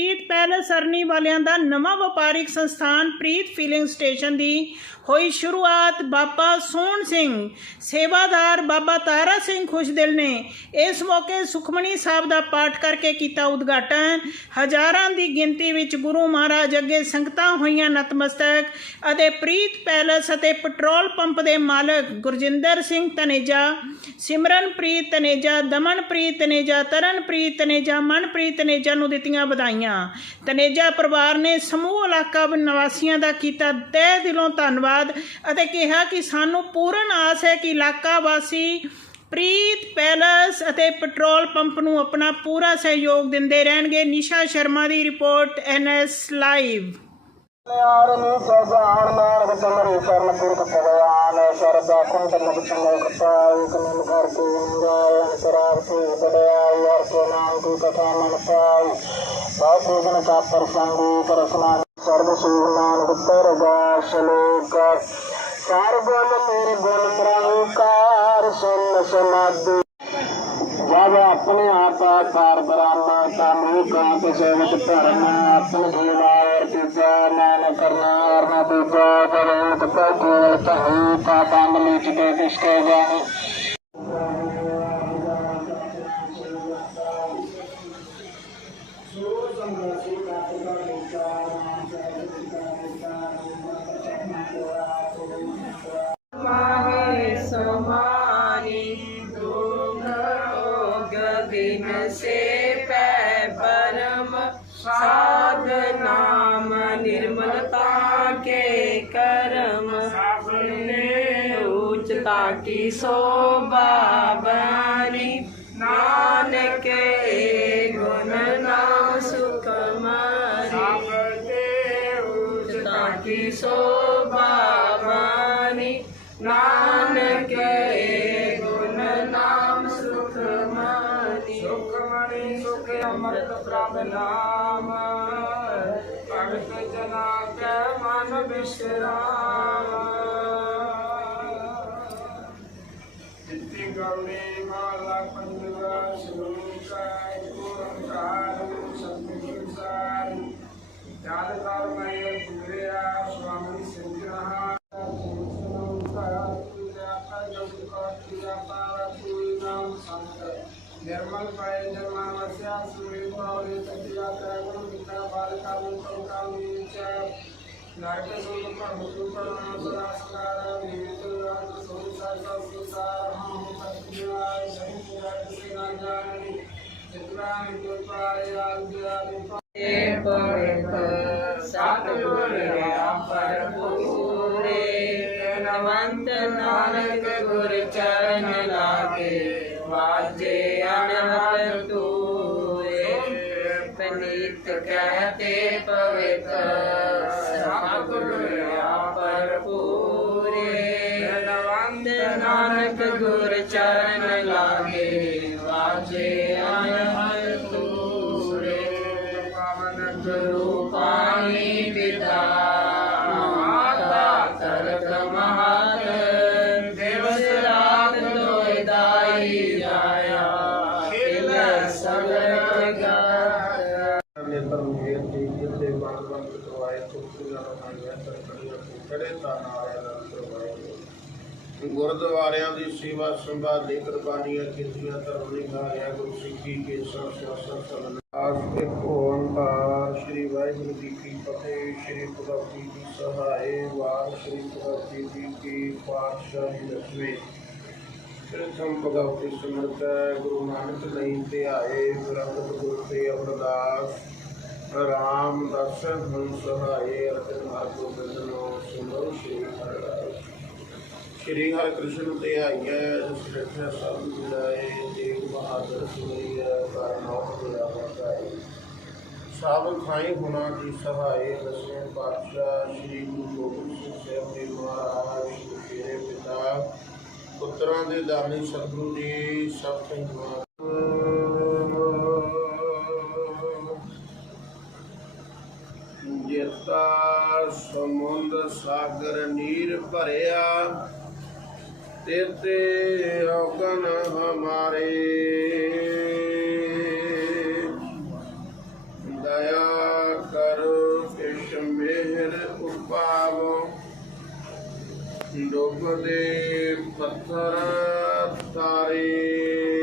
ਪ੍ਰੀਤ palace ਸਰਨੀ ਵਾਲਿਆਂ ਦਾ ਨਵਾਂ ਵਪਾਰਿਕ ਸੰਸਥਾਨ ਪ੍ਰੀਤ ਫੀਲਿੰਗ ਸਟੇਸ਼ਨ ਦੀ ਹੋਈ ਸ਼ੁਰੂਆਤ ਬਾਬਾ ਸੋਹਣ ਸਿੰਘ, ਸੇਵਾਦਾਰ ਬਾਬਾ ਤਾਰਾ ਸਿੰਘ ਖੁਸ਼ਦਿਲ ਨੇ। ਇਸ ਮੌਕੇ ਸੁਖਮਣੀ ਸਾਹਿਬ ਦਾ ਪਾਠ ਕਰਕੇ ਕੀਤਾ ਉਦਘਾਟਨ। ਹਜ਼ਾਰਾਂ ਦੀ ਗਿਣਤੀ ਵਿੱਚ ਗੁਰੂ ਮਹਾਰਾਜ ਅੱਗੇ ਸੰਗਤਾਂ ਹੋਈਆਂ ਨਤਮਸਤਕ ਅਤੇ ਪ੍ਰੀਤ ਪੈਲਸ ਅਤੇ ਪੈਟਰੋਲ ਪੰਪ ਦੇ ਮਾਲਕ ਗੁਰਜਿੰਦਰ ਸਿੰਘ ਤਨੇਜਾ, ਸਿਮਰਨਪ੍ਰੀਤ ਤਨੇਜਾ, ਦਮਨਪ੍ਰੀਤ ਤਨੇਜਾ, ਤਰਨਪ੍ਰੀਤ ਤਨੇਜਾ, ਮਨਪ੍ਰੀਤ ਤਨੇਜਾ ਨੂੰ ਦਿੱਤੀਆਂ ਵਧਾਈਆਂ। ਤਨੇਜਾ ਪਰਿਵਾਰ ਨੇ ਸਮੂਹ ਇਲਾਕਾ ਨਿਵਾਸੀਆਂ ਦਾ ਕੀਤਾ ਤਹਿ ਦਿਲੋਂ ਧੰਨਵਾਦ ਅਤੇ ਕਿਹਾ ਕਿ ਸਾਨੂੰ ਪੂਰਨ ਆਸ ਹੈ ਕਿ ਇਲਾਕਾ ਵਾਸੀ ਪ੍ਰੀਤ ਪੈਲਸ ਅਤੇ ਪੈਟਰੋਲ ਪੰਪ ਨੂੰ ਆਪਣਾ ਪੂਰਾ ਸਹਿਯੋਗ ਦਿੰਦੇ ਰਹਿਣਗੇ। ਨਿਸ਼ਾ ਸ਼ਰਮਾ ਦੀ ਰਿਪੋਰਟ, ਐਨਐਸ ਲਾਈਵ। ਯਾਰ ਨੀ ਸਜਾਣ ਨਾਨਕ ਤੁਮਰੇ ਚਰਨ ਪੁਰਖ ਭਗਵਾਨ ਸਰਦਾ ਕੁੰਡ ਮੁਖ ਚੰਗਲ ਕਨਨ ਘਰ ਕੇ ਨਿਰਾਇਣ ਸਰਾਬ ਤੇ ਬੜਿਆ ਯਾਰ ਕੋ ਨਾਮ ਕੀ ਕਥਾ ਮਨ ਪਾਈ। ਸਾਧੂ ਜਨ ਕਾ ਪ੍ਰਸੰਗੀ ਕਰਸਨਾ ਸਰਬ ਸੂਖ ਨਾਨਕ ਤਰ ਗਾ ਸ਼ਲੋਕ ਚਾਰ ਗੁਣ ਮੇਰੇ ਗੁਣ ਨਿਰੰਕਾਰ ਸੁਨ ਸਮਾਧੀ ਜਦ ਆਪਣੇ ਆਪ ਆਕਾਰ ਬਰਾਮਾ ਕਾਮੂ ਕਾਂਤ ਸੇਵਕ ਧਰਮ ਆਪਨ ਜੀਵਾਰ ਤੀਜਾ ਨਾਨ ਕਰਨਾ ਅਰਨਾ ਤੀਜਾ ਕਰੋਤ ਕੋ ਤਹੂ ਤਾ ਬੰਦ ਲੀਚ ਤੇ ਕਿਸਕੇ ਜਾਣੀ रोग दिन से पै परम साध नाम निर्मलता के कर्म ने उच्चता की शोभा बनी नानक के गुण नाम सुख उच्चता की शोभा बनी नानक ਪ੍ਰਾਣੀ ਸੁਖ ਅੰਮ੍ਰਿਤ ਪ੍ਰਭ ਨਾਮ। ਭਗਤ ਜਨਾ ਕੈ ਮਨ ਬਿਸਰਾਮ। ਜਿਤੀ ਗੌੜੀ ਮਾਲਾ ਪੰਜਵਾ ਸ਼ਲੋਕ ਗੁਰੰਕਾਰ ਸਤਿਗੁਰ ਸਾਰ ਜਾਲ ਕਰ ਮੈਂ ਗੁਰਿਆ ਸੁਆਮੀ ਸੰਗ੍ਰਹਾ निर्मल पाए जन्मावस्या सुरेता और सत्या त्यागम पिता बालिका मुक्तम कामी च नाट्य सुख पर मुक्ति ਪਨੀਤ ਕਹਤੇ ਪਵਿੱਤ ਸਤਿਗੁਰ ਆਪਰ ਪੂਰੇ ਨਵੰਤ ਨਾਨਕ ਗੁਰ ਚਰਨ ਨੇਤਰ ਮੇਰ ਜੀ ਬੰਦ ਕਰਵਾਏ ਤੁਲਸੀ ਦਾ ਬਣਾਇਆ ਕੜੇ ਤਾਂ ਨਾਰਿਆ ਦਾ ਕਰਵਾਏ ਗੁਰਦੁਆਰਿਆਂ ਦੀ ਸੇਵਾ ਸੰਭਾਲੀ, ਕੁਰਬਾਨੀਆਂ ਕੀਤੀਆਂ, ਧਰਮ ਨਿਭਾਇਆ, ਗੁਰੂ ਕੇ ਸਭ ਸ਼ਾਸਨ ਸਰਨ ਇੱਕ ਓੰਕਾਰ ਸ੍ਰੀ ਵਾਹਿਗੁਰੂ ਜੀ ਕੀ ਫਤਿਹ, ਸ੍ਰੀ ਭਗਵਤੀ ਜੀ ਸਹਾਏ, ਵਾਰ ਸ੍ਰੀ ਭਗਵਤੀ ਜੀ ਕੀ ਪਾਤਸ਼ਾਹੀ ਦਸਵੇਂ। ਪ੍ਰਥਮ ਭਗਵਤੀ ਸਿਮਰਤ ਗੁਰੂ ਨਾਨਕ ਨਹੀਂ ਧਿਆਏ ਗੁਰੰਗਤ ਗੁਰ ਤੇ ਅਮਰਦਾਸ। ਰਾਮ ਦਰਸ਼ਨ ਹਮ ਸਹਾਏ ਅਰਜਨ ਮਾਰਗੋ ਬਿੰਦਨੋ ਸੁਨੋ ਸ਼੍ਰੀ ਹਰਿਦਾਸ ਸ਼੍ਰੀ ਹਰਿ ਕ੍ਰਿਸ਼ਨ ਤੇ ਆਈਐ ਜਿਸ ਰੱਖਿਆ ਸਭ ਮਿਲਾਏ, ਦੇਵ ਬਹਾਦਰ ਸੁਨੀਐ ਕਰ ਨੌਕ ਮਿਲਾ ਸਭ ਖਾਈ ਗੁਣਾ ਦੀ ਸਹਾਏ ਦਸਵੇਂ ਪਾਤਸ਼ਾਹ, ਸ੍ਰੀ ਗੁਰੂ ਗੋਬਿੰਦ ਸਿੰਘ ਸਾਹਿਬ ਜੀ ਮਹਾਰਾਜ ਦੇ ਪਿਤਾ, ਪੁੱਤਰਾਂ ਦੇ ਦਾਨੀ ਸਤਿਗੁਰੂ ਜੀ, ਸਭ ਤੋਂ ਸਮੁੰਦ ਸਾਗਰ ਨੀਰ ਭਰਿਆ ਤੇਤੇ ਔਗਨ ਹਮਾਰੇ। ਦਇਆ ਕਰ ਭਾਵ ਡੁੱਬਦੇ ਪੱਥਰ ਤਾਰੇ।